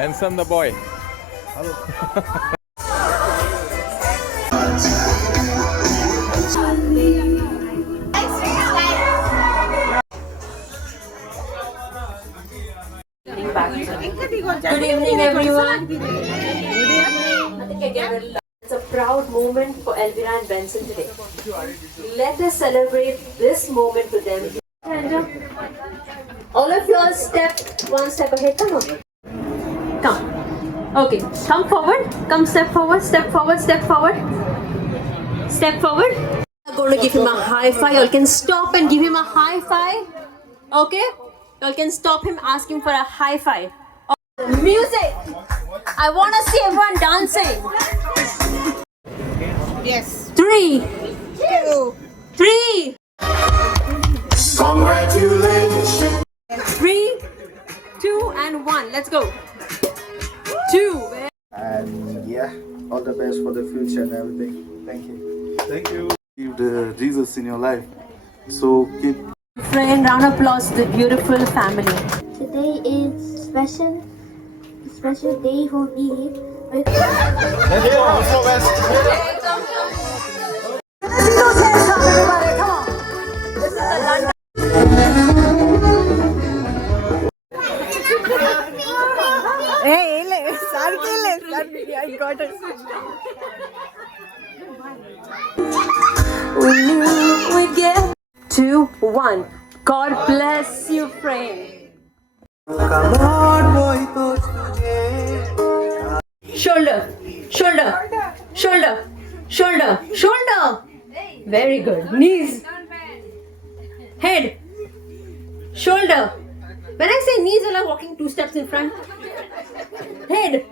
Handsome the boy. Good evening, everyone. It's a proud moment for Elvira and Benson today. Let us celebrate this moment with them. All of you all step one step ahead. Come on. Come. Okay. Come forward. Come step forward. Step forward. Step forward. Step forward. I'm going to give him a high five. You all can stop and give him a high five. Okay? You all can stop him, ask him for a high five. Music! I want to see everyone dancing. Yes. 3, 2, 3, Congratulations. 3, 2, and 1. Let's go. 2. And yeah, all the best for the future and everything. Thank you. Thank you. Give the Jesus in your life. So keep. Friend, round of applause to the beautiful family. Today is special day for me. Hey, I got it. We get 2, 1. God bless you, friend. Shoulder, shoulder, shoulder, shoulder, shoulder. Very good. Knees. Head. Shoulder. When I say knees, you're like walking 2 steps in front. Head.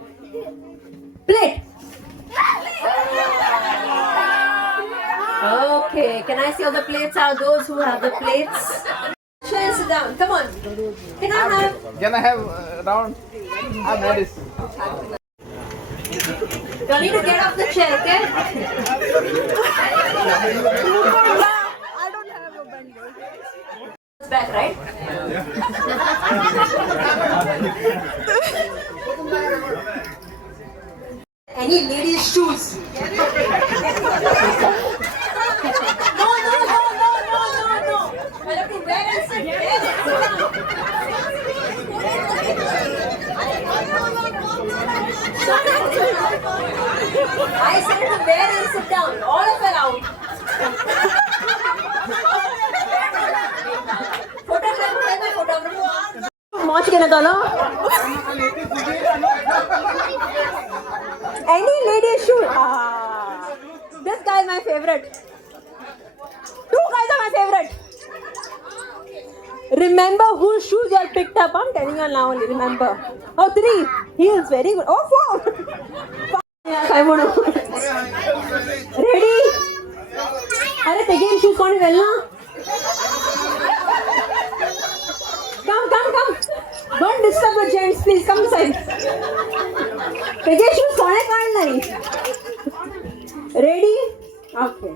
Plate. Okay, can I see all the plates are those who have the plates? Shall sit down? Come on. Can I have round? I'm ready. you need to get off the chair, okay? I don't have a bundle. It's back, right? Any ladies' shoes? No. I have to wear and sit. I said to wear and sit down. All of it out. Photographer. Watch के ना दोनों. Any lady shoe? This guy is my favorite. 2 guys are my favorite. Remember whose shoes you all picked up? I'm telling you now only. Remember. Oh, 3. Heels. Very good. Oh, 4. 5 more. Ready? Are again shoes on well na? Come. Don't disturb the gents, please. Come inside. Again shoes on Ready? Okay.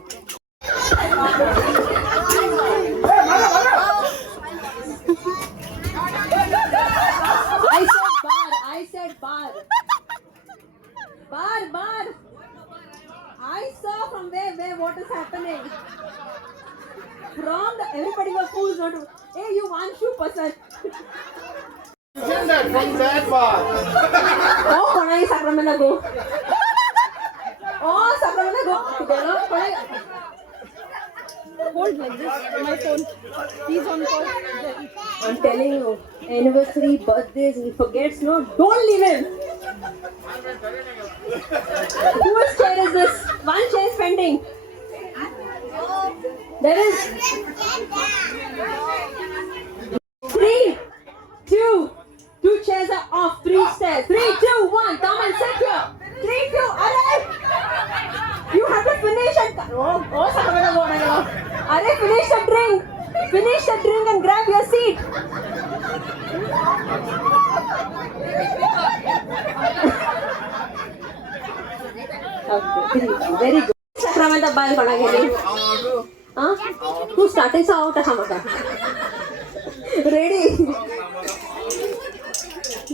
I said bar. Bar. I saw from where what is happening. Everybody was fools not to. Hey, you one shoe person. From that bar. Oh, Konai Sacramento go. Oh, Sacramento go. Hold like this. My phone. He's on call. I'm telling you, anniversary, birthdays, he forgets. No, don't leave him. Whose chair is this? One chair is pending. There is 3, 2. 2 chairs are off. 3 stairs. 3, 2, 1. Come and sit here. 3, 2. Alright. You have to finish it. Oh, Sacramento go. Alright, finish the drink. Finish the drink and grab your seat. Okay, very good. Sacramento ball kona geli. Huh? Who's starting so out hamaka? Ready?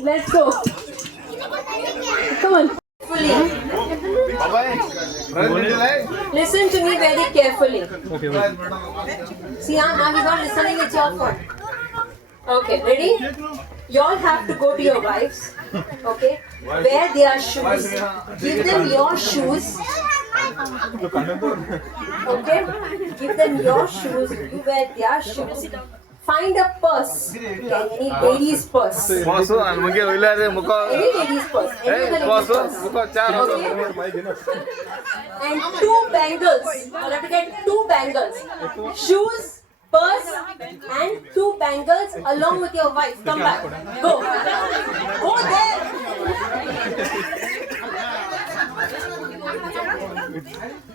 Let's go. Come on. Fully. Listen to me very carefully. Okay, wait. See, now he's not listening, it's your fault. Okay, ready? You all have to go to your wives, okay? Wear their shoes. Give them your shoes. Okay? Give them your shoes. You wear their shoes. Find a purse. Okay, any lady's purse. Any lady's purse. Any lady's purse. Okay? And 2 bangles. You have to get 2 bangles. Shoes, purse, and 2 bangles along with your wife. Come back. Go. Go there.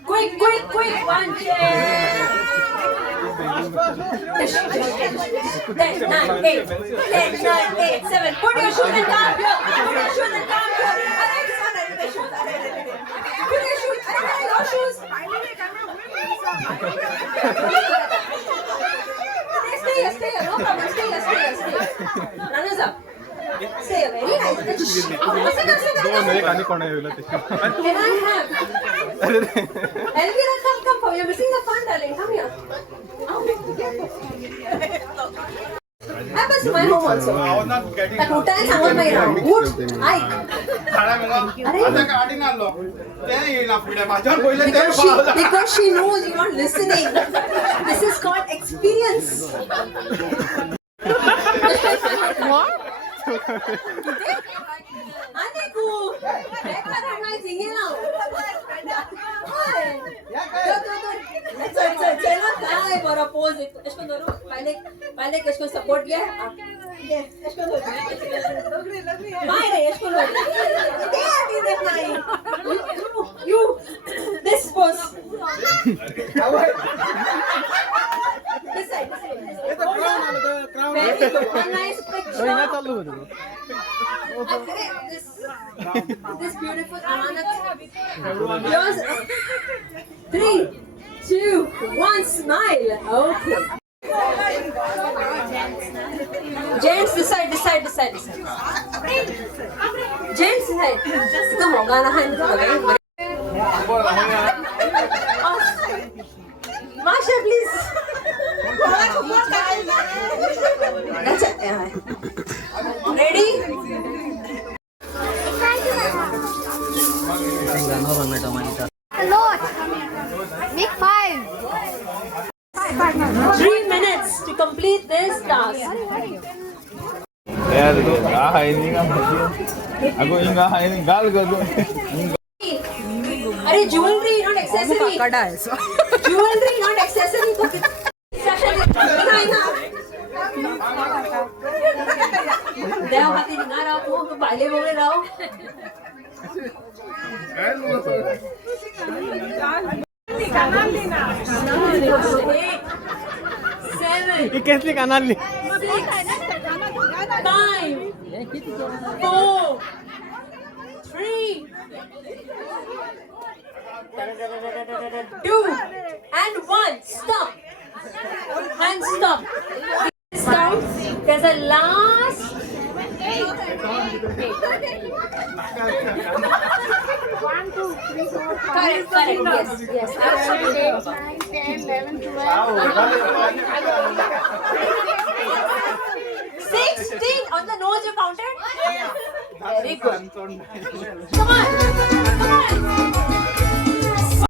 Quick, quick, quick. 1, 10, 9, 8, 10, 9, 8, 7. Put your shoes and come here. Put your shoes and come here. Put your shoes. Your shoes. Stay here. No problem. Stay here. Runners up. Stay here. Very nice. Can I have? Elvira, come. You're missing the fun, darling. Come here. I was my home also. That Uta and Sangat my round. Wood. Because she knows you're not listening. This is called experience. What? Aneku. I'm singing now. चलो काय बरा pose एशको धरू पहिले एशको support घे एशको धरू काय रे एशको धरू ते नाही you this pose this side very good one nice picture this beautiful Amanat yours 3 2 1 smile okay gents this side gents side come on gana hand Masha please that's it ready Lot. Make 5. 3 minutes to complete this task. अरे jewelry not accessory. Jewelry not accessory. देव हाथी निघा रहा हो तो पहले बोले रहो. 7 कैसे काना ली 6 5 4 3 2 and 1 stop and stop this time there's a last correct yes absolutely 9, 10, 11, 12. 16 on the nose you counted very good come on